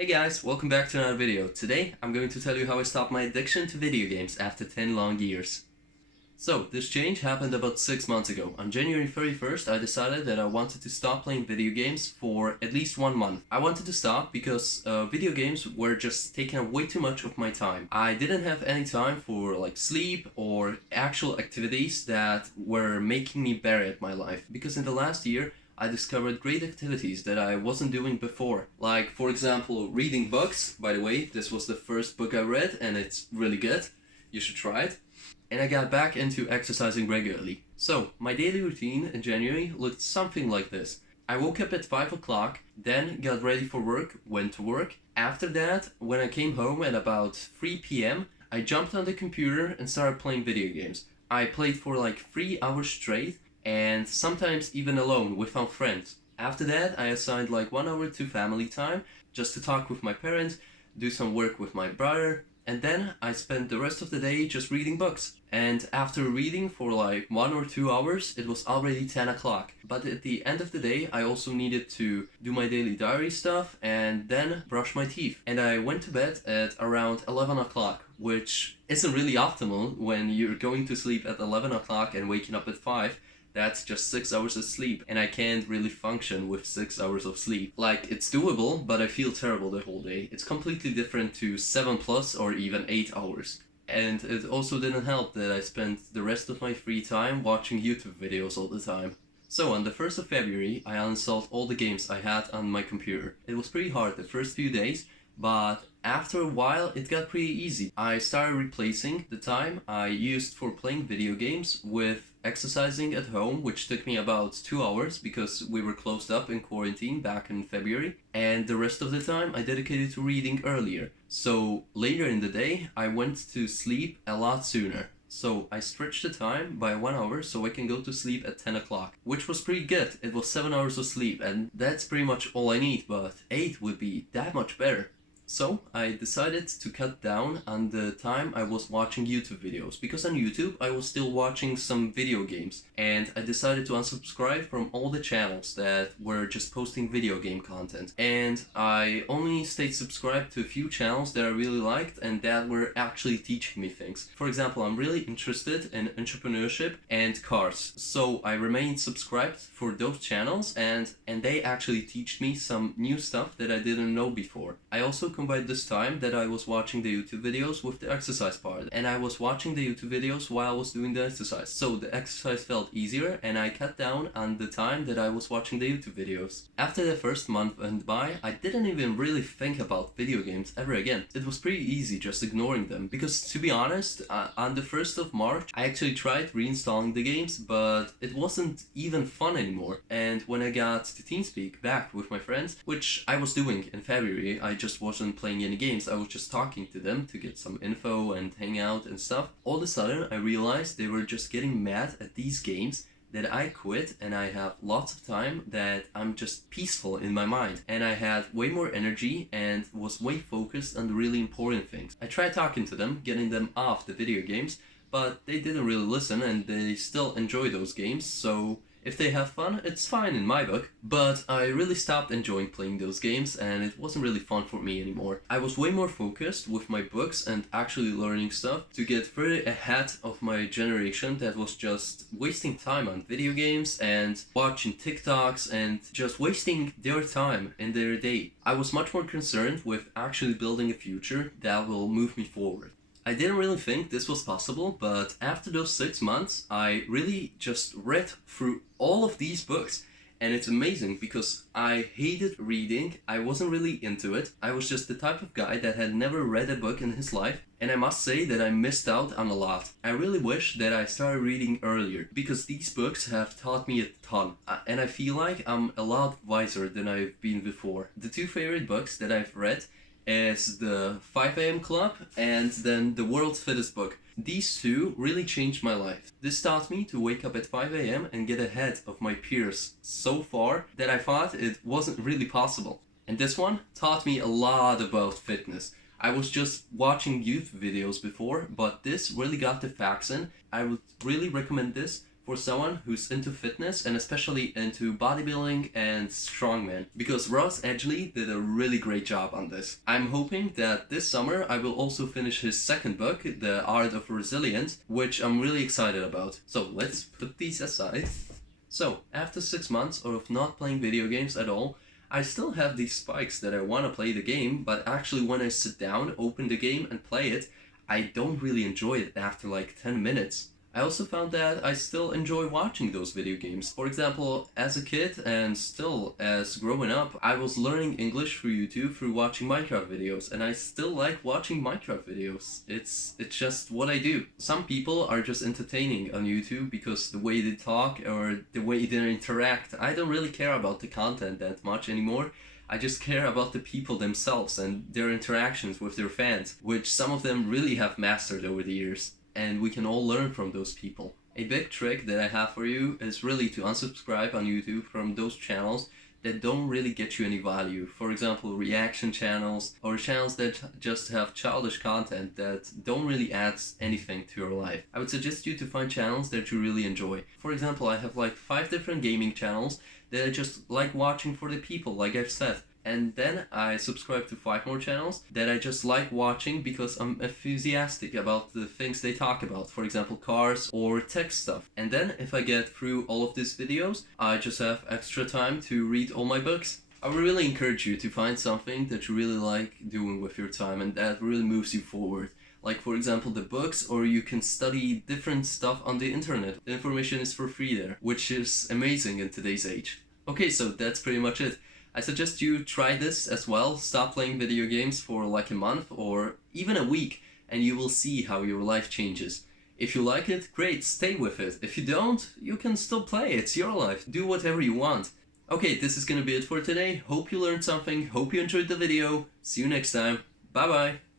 Hey guys, welcome back to another video. Today I'm going to tell you how I stopped my addiction to video games after 10 long years. So, this change happened about 6 months ago. On January 31st, I decided that I wanted to stop playing video games for at least 1 month. I wanted to stop because video games were just taking up way too much of my time. I didn't have any time for sleep or actual activities that were making me better at my life. Because in the last year, I discovered great activities that I wasn't doing before. Like, for example, reading books. By the way, this was the first book I read and it's really good. You should try it. And I got back into exercising regularly. So, my daily routine in January looked something like this. I woke up at 5 o'clock, then got ready for work, went to work. After that, when I came home at about 3 p.m., I jumped on the computer and started playing video games. I played for 3 hours straight, and sometimes even alone without friends. After that, I assigned 1 hour to family time, just to talk with my parents, do some work with my brother, and then I spent the rest of the day just reading books. And after reading for 1 or 2 hours, it was already 10 o'clock. But at the end of the day, I also needed to do my daily diary stuff and then brush my teeth. And I went to bed at around 11 o'clock, which isn't really optimal when you're going to sleep at 11 o'clock and waking up at 5. That's just 6 hours of sleep, and I can't really function with 6 hours of sleep. It's doable, but I feel terrible the whole day. It's completely different to 7 plus or even 8 hours. And it also didn't help that I spent the rest of my free time watching YouTube videos all the time. So on the 1st of February, I uninstalled all the games I had on my computer. It was pretty hard the first few days, but after a while it got pretty easy. I started replacing the time I used for playing video games with exercising at home, which took me about 2 hours because we were closed up in quarantine back in February, and the rest of the time I dedicated to reading earlier. So later in the day I went to sleep a lot sooner. So I stretched the time by 1 hour so I can go to sleep at 10 o'clock, which was pretty good. It was 7 hours of sleep, and that's pretty much all I need, but 8 would be that much better. So I decided to cut down on the time I was watching YouTube videos, because on YouTube I was still watching some video games, and I decided to unsubscribe from all the channels that were just posting video game content. And I only stayed subscribed to a few channels that I really liked and that were actually teaching me things. For example, I'm really interested in entrepreneurship and cars, so I remained subscribed for those channels, and they actually teach me some new stuff that I didn't know before. I also combined this time that I was watching the YouTube videos with the exercise part, and I was watching the YouTube videos while I was doing the exercise, so the exercise felt easier and I cut down on the time that I was watching the YouTube videos. After the first month went by, I didn't even really think about video games ever again. It was pretty easy just ignoring them, because to be honest, on the 1st of March I actually tried reinstalling the games, but it wasn't even fun anymore. And when I got to TeamSpeak back with my friends, which I was doing in February, I just wasn't playing any games, I was just talking to them to get some info and hang out and stuff. All of a sudden I realized they were just getting mad at these games that I quit, and I have lots of time that I'm just peaceful in my mind, and I had way more energy and was way focused on the really important things. I tried talking to them, getting them off the video games, but they didn't really listen and they still enjoy those games, so if they have fun, it's fine in my book. But I really stopped enjoying playing those games, and it wasn't really fun for me anymore. I was way more focused with my books and actually learning stuff to get further ahead of my generation that was just wasting time on video games and watching TikToks and just wasting their time in their day. I was much more concerned with actually building a future that will move me forward. I didn't really think this was possible, but after those 6 months, I really just read through all of these books. And it's amazing because I hated reading, I wasn't really into it. I was just the type of guy that had never read a book in his life, and I must say that I missed out on a lot. I really wish that I started reading earlier, because these books have taught me a ton, and I feel like I'm a lot wiser than I've been before. The 2 favorite books that I've read is the 5 AM Club and then The World's Fittest Book. These 2 really changed my life. This taught me to wake up at 5 AM and get ahead of my peers so far that I thought it wasn't really possible. And this one taught me a lot about fitness. I was just watching youth videos before, but this really got the facts in. I would really recommend this for someone who's into fitness and especially into bodybuilding and strongman, because Ross Edgley did a really great job on this. I'm hoping that this summer I will also finish his second book, The Art of Resilience, which I'm really excited about. So let's put these aside. So, after 6 months of not playing video games at all, I still have these spikes that I want to play the game, but actually when I sit down, open the game and play it, I don't really enjoy it after like 10 minutes. I also found that I still enjoy watching those video games. For example, as a kid and still as growing up, I was learning English through YouTube through watching Minecraft videos, and I still like watching Minecraft videos. It's just what I do. Some people are just entertaining on YouTube because the way they talk or the way they interact. I don't really care about the content that much anymore. I just care about the people themselves and their interactions with their fans, which some of them really have mastered over the years. And we can all learn from those people. A big trick that I have for you is really to unsubscribe on YouTube from those channels that don't really get you any value. For example, reaction channels or channels that just have childish content that don't really add anything to your life. I would suggest you to find channels that you really enjoy. For example, I have like 5 different gaming channels that I just like watching for the people, like I've said. And then I subscribe to 5 more channels that I just like watching because I'm enthusiastic about the things they talk about, for example cars or tech stuff. And then if I get through all of these videos, I just have extra time to read all my books. I would really encourage you to find something that you really like doing with your time and that really moves you forward. Like for example the books, or you can study different stuff on the internet. The information is for free there, which is amazing in today's age. Okay, so that's pretty much it. I suggest you try this as well. Stop playing video games for like a month or even a week and you will see how your life changes. If you like it, great, stay with it. If you don't, you can still play. It's your life. Do whatever you want. Okay, this is gonna be it for today. Hope you learned something. Hope you enjoyed the video. See you next time. Bye bye.